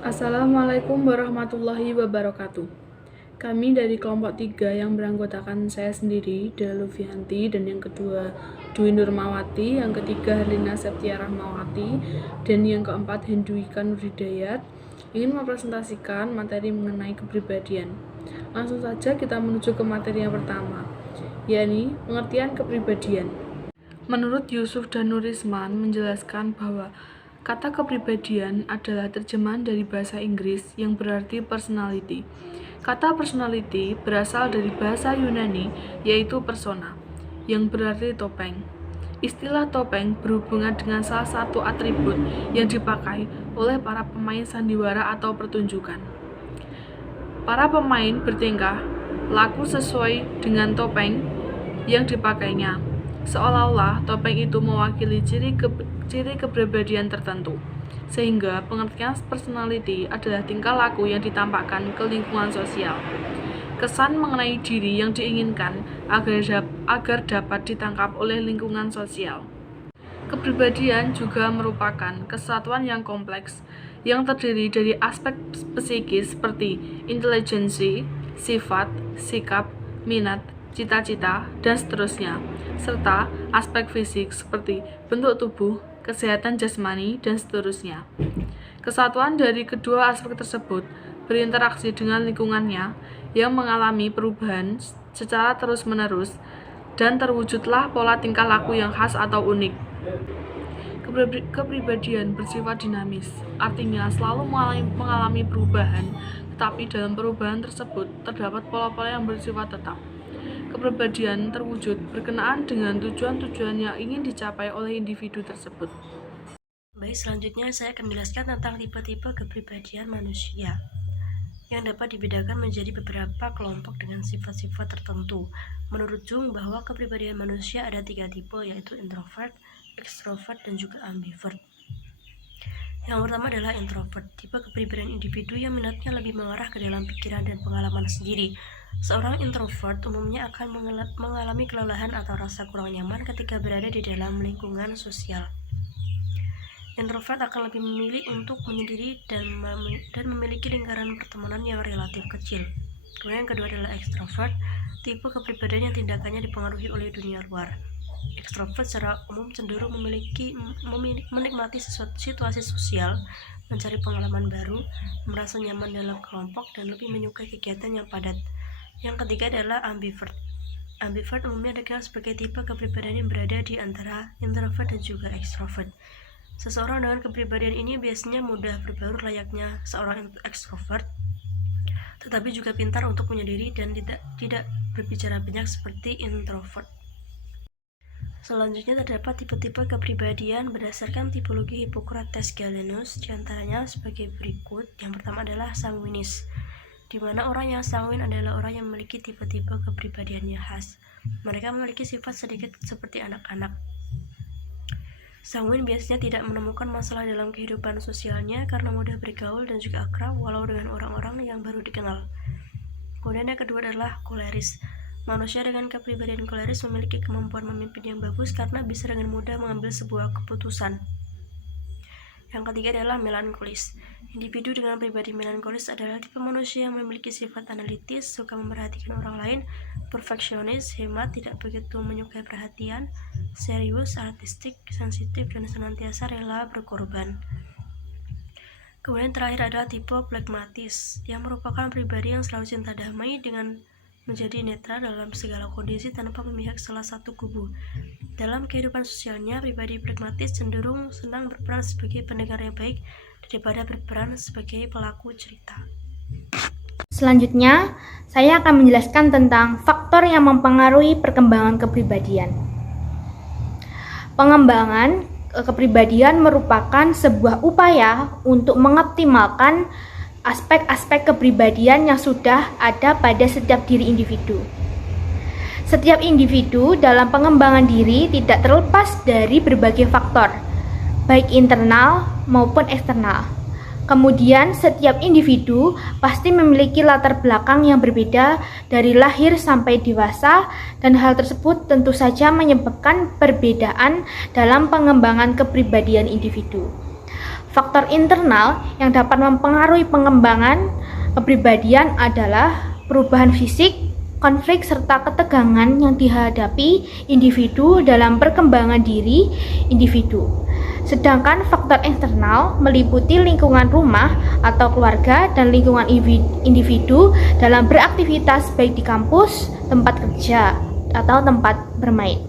Assalamualaikum warahmatullahi wabarakatuh. Kami dari kelompok 3 yang beranggotakan saya sendiri, Dela Lufianti, dan yang kedua Dwi Nurmawati, yang ketiga Herlina Septia Rahmawati, dan yang keempat Hendwika Nurhidayat, ingin mempresentasikan materi mengenai kepribadian. Langsung saja kita menuju ke materi yang pertama, yakni pengertian kepribadian. Menurut Yusuf dan Nurisman menjelaskan bahwa kata kepribadian adalah terjemahan dari bahasa Inggris yang berarti personality. Kata personality berasal dari bahasa Yunani, yaitu persona, yang berarti topeng. Istilah topeng berhubungan dengan salah satu atribut yang dipakai oleh para pemain sandiwara atau pertunjukan. Para pemain bertingkah laku sesuai dengan topeng yang dipakainya, seolah-olah topeng itu mewakili ciri kepribadian tertentu, sehingga pengertian personality adalah tingkah laku yang ditampakkan ke lingkungan sosial. Kesan mengenai diri yang diinginkan agar dapat ditangkap oleh lingkungan sosial. Kepribadian juga merupakan kesatuan yang kompleks yang terdiri dari aspek psikis seperti intelijensi, sifat, sikap, minat, cita-cita, dan seterusnya, serta aspek fisik seperti bentuk tubuh, kesehatan jasmani, dan seterusnya. Kesatuan dari kedua aspek tersebut berinteraksi dengan lingkungannya yang mengalami perubahan secara terus-menerus, dan terwujudlah pola tingkah laku yang khas atau unik. Kepribadian bersifat dinamis, artinya selalu mengalami perubahan, tetapi dalam perubahan tersebut terdapat pola-pola yang bersifat tetap. Kepribadian terwujud berkenaan dengan tujuan-tujuan yang ingin dicapai oleh individu tersebut. Baik, selanjutnya saya akan menjelaskan tentang tipe-tipe kepribadian manusia yang dapat dibedakan menjadi beberapa kelompok dengan sifat-sifat tertentu. Menurut Jung, bahwa kepribadian manusia ada 3 tipe, yaitu introvert, extrovert, dan juga ambivert. Yang pertama adalah introvert, tipe kepribadian individu yang minatnya lebih mengarah ke dalam pikiran dan pengalaman sendiri. Seorang introvert umumnya akan mengalami kelelahan atau rasa kurang nyaman ketika berada di dalam lingkungan sosial. Introvert akan lebih memilih untuk menyendiri dan memiliki lingkaran pertemanan yang relatif kecil. Kemudian yang kedua adalah extrovert, tipe kepribadian yang tindakannya dipengaruhi oleh dunia luar. Extrovert secara umum cenderung menikmati situasi sosial, mencari pengalaman baru, merasa nyaman dalam kelompok, dan lebih menyukai kegiatan yang padat. Yang ketiga adalah ambivert. Ambivert umumnya dikenal sebagai tipe kepribadian yang berada di antara introvert dan juga extrovert. Seseorang dengan kepribadian ini biasanya mudah berbaur layaknya seorang extrovert, tetapi juga pintar untuk menyendiri dan tidak berbicara banyak seperti introvert. Selanjutnya terdapat tipe-tipe kepribadian berdasarkan tipologi Hippocrates Galenus, diantaranya sebagai berikut. Yang pertama adalah sanguinis, di mana orang yang sanguin adalah orang yang memiliki tipe-tipe kepribadiannya khas. Mereka memiliki sifat sedikit seperti anak-anak. Sanguin biasanya tidak menemukan masalah dalam kehidupan sosialnya karena mudah bergaul dan juga akrab walau dengan orang-orang yang baru dikenal. Kemudian yang kedua adalah koleris. Manusia dengan kepribadian koleris memiliki kemampuan memimpin yang bagus karena bisa dengan mudah mengambil sebuah keputusan. Yang ketiga adalah melankolis. Individu dengan pribadi melankolis adalah tipe manusia yang memiliki sifat analitis, suka memperhatikan orang lain, perfeksionis, hemat, tidak begitu menyukai perhatian, serius, artistik, sensitif, dan senantiasa rela berkorban. Kemudian terakhir adalah tipe pragmatis, yang merupakan pribadi yang selalu cinta damai dengan menjadi netral dalam segala kondisi tanpa memihak salah satu kubu. Dalam kehidupan sosialnya, pribadi pragmatis cenderung senang berperan sebagai pendengar yang baik daripada berperan sebagai pelaku cerita. Selanjutnya, saya akan menjelaskan tentang faktor yang mempengaruhi perkembangan kepribadian. Pengembangan kepribadian merupakan sebuah upaya untuk mengoptimalkan aspek-aspek kepribadian yang sudah ada pada setiap diri individu. Setiap individu dalam pengembangan diri tidak terlepas dari berbagai faktor, baik internal maupun eksternal. Kemudian, setiap individu pasti memiliki latar belakang yang berbeda dari lahir sampai dewasa, dan hal tersebut tentu saja menyebabkan perbedaan dalam pengembangan kepribadian individu. Faktor internal yang dapat mempengaruhi pengembangan kepribadian adalah perubahan fisik, konflik serta ketegangan yang dihadapi individu dalam perkembangan diri individu. Sedangkan faktor eksternal meliputi lingkungan rumah atau keluarga dan lingkungan individu dalam beraktivitas baik di kampus, tempat kerja, atau tempat bermain.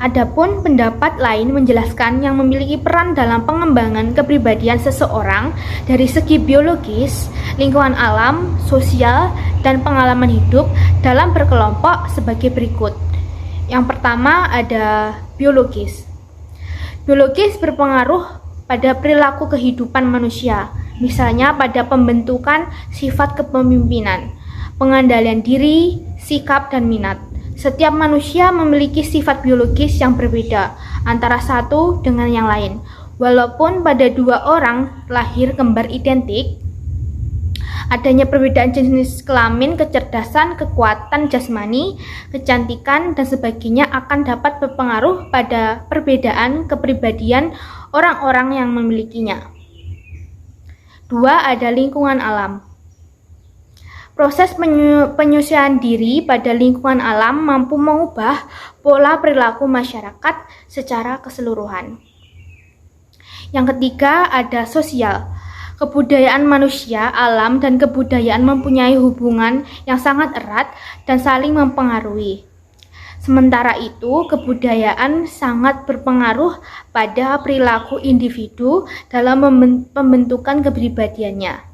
Adapun pendapat lain menjelaskan yang memiliki peran dalam pengembangan kepribadian seseorang dari segi biologis, lingkungan alam, sosial, dan pengalaman hidup dalam berkelompok sebagai berikut. Yang pertama ada biologis. Biologis berpengaruh pada perilaku kehidupan manusia, misalnya pada pembentukan sifat kepemimpinan, pengendalian diri, sikap, dan minat. Setiap manusia memiliki sifat biologis yang berbeda antara satu dengan yang lain. Walaupun pada dua orang lahir kembar identik, adanya perbedaan jenis kelamin, kecerdasan, kekuatan jasmani, kecantikan, dan sebagainya akan dapat berpengaruh pada perbedaan kepribadian orang-orang yang memilikinya. Dua, ada lingkungan alam. Proses penyusian diri pada lingkungan alam mampu mengubah pola perilaku masyarakat secara keseluruhan. Yang ketiga ada sosial. Kebudayaan manusia, alam, dan kebudayaan mempunyai hubungan yang sangat erat dan saling mempengaruhi. Sementara itu, kebudayaan sangat berpengaruh pada perilaku individu dalam pembentukan kepribadiannya.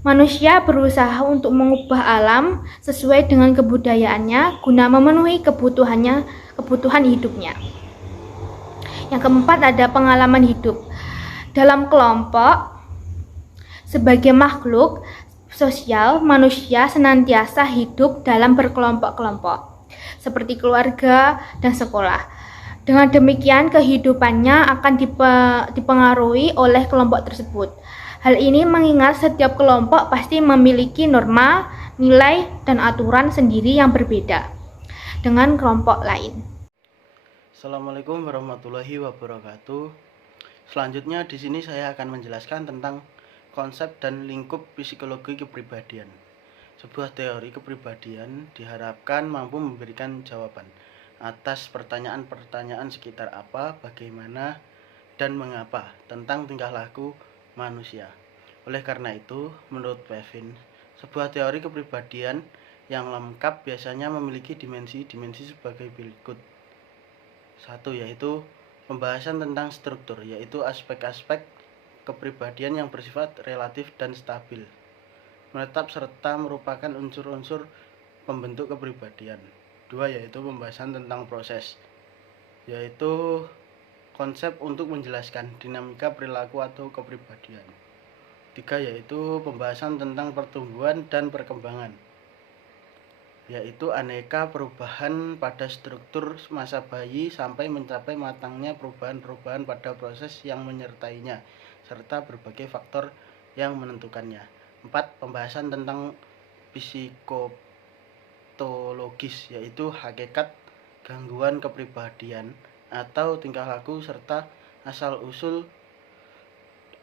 Manusia berusaha untuk mengubah alam sesuai dengan kebudayaannya guna memenuhi kebutuhan hidupnya. Yang keempat ada pengalaman hidup. Dalam kelompok, sebagai makhluk sosial, manusia senantiasa hidup dalam berkelompok-kelompok, seperti keluarga dan sekolah. Dengan demikian, kehidupannya akan dipengaruhi oleh kelompok tersebut. Hal ini mengingat setiap kelompok pasti memiliki norma, nilai, dan aturan sendiri yang berbeda dengan kelompok lain. Assalamualaikum warahmatullahi wabarakatuh. Selanjutnya di sini saya akan menjelaskan tentang konsep dan lingkup psikologi kepribadian. Sebuah teori kepribadian diharapkan mampu memberikan jawaban atas pertanyaan-pertanyaan sekitar apa, bagaimana, dan mengapa tentang tingkah laku manusia. Oleh karena itu, menurut Pevin, sebuah teori kepribadian yang lengkap biasanya memiliki dimensi-dimensi sebagai berikut. 1. Yaitu pembahasan tentang struktur, yaitu aspek-aspek kepribadian yang bersifat relatif dan stabil, menetap serta merupakan unsur-unsur pembentuk kepribadian. 2. Yaitu pembahasan tentang proses, yaitu konsep untuk menjelaskan dinamika perilaku atau kepribadian. 3. Yaitu pembahasan tentang pertumbuhan dan perkembangan, yaitu aneka perubahan pada struktur masa bayi sampai mencapai matangnya perubahan-perubahan pada proses yang menyertainya, serta berbagai faktor yang menentukannya. 4. Pembahasan tentang psikopatologis, yaitu hakikat gangguan kepribadian atau tingkah laku serta asal-usul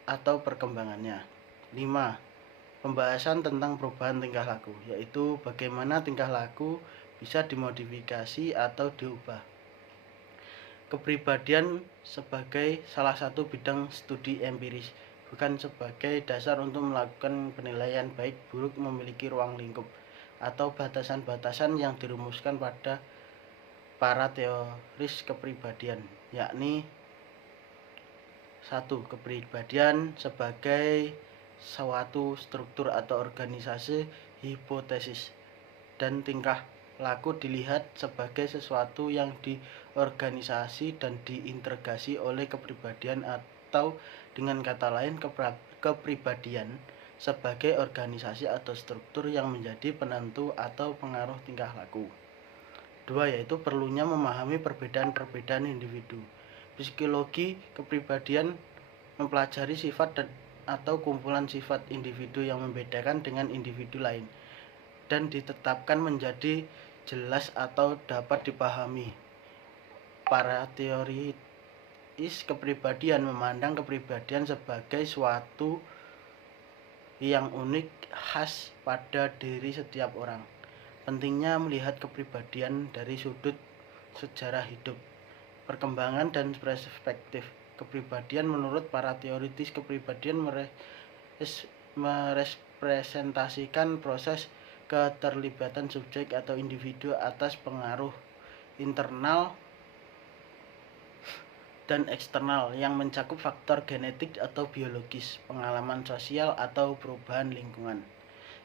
atau perkembangannya. 5. Pembahasan tentang perubahan tingkah laku, yaitu bagaimana tingkah laku bisa dimodifikasi atau diubah. Kepribadian sebagai salah satu bidang studi empiris, bukan sebagai dasar untuk melakukan penilaian baik buruk, memiliki ruang lingkup atau batasan-batasan yang dirumuskan pada para teoris kepribadian, yakni 1. Kepribadian sebagai suatu struktur atau organisasi hipotesis, dan tingkah laku dilihat sebagai sesuatu yang diorganisasi dan diintegrasi oleh kepribadian, atau dengan kata lain kepribadian sebagai organisasi atau struktur yang menjadi penentu atau pengaruh tingkah laku. 2. Yaitu perlunya memahami perbedaan-perbedaan individu. Psikologi kepribadian mempelajari sifat atau kumpulan sifat individu yang membedakan dengan individu lain dan ditetapkan menjadi jelas atau dapat dipahami. Para teori kepribadian memandang kepribadian sebagai suatu yang unik, khas pada diri setiap orang. Pentingnya melihat kepribadian dari sudut sejarah hidup, perkembangan, dan perspektif kepribadian. Menurut para teoritis kepribadian merepresentasikan proses keterlibatan subjek atau individu atas pengaruh internal dan eksternal yang mencakup faktor genetik atau biologis, pengalaman sosial, atau perubahan lingkungan.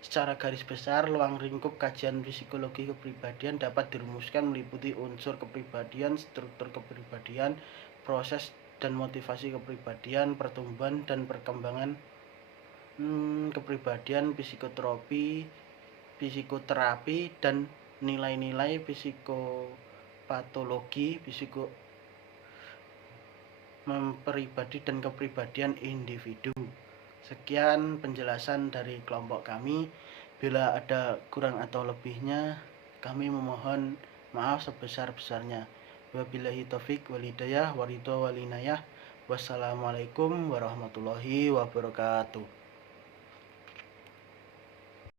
Secara garis besar, ruang lingkup kajian psikologi kepribadian dapat dirumuskan meliputi unsur kepribadian, struktur kepribadian, proses dan motivasi kepribadian, pertumbuhan dan perkembangan kepribadian, psikoterapi, dan nilai-nilai psikopatologi, pribadi dan kepribadian individu. Sekian penjelasan dari kelompok kami. Bila ada kurang atau lebihnya, kami memohon maaf sebesar-besarnya. Wabillahi taufik wal hidayah, waridho wal inayah. Wassalamualaikum warahmatullahi wabarakatuh.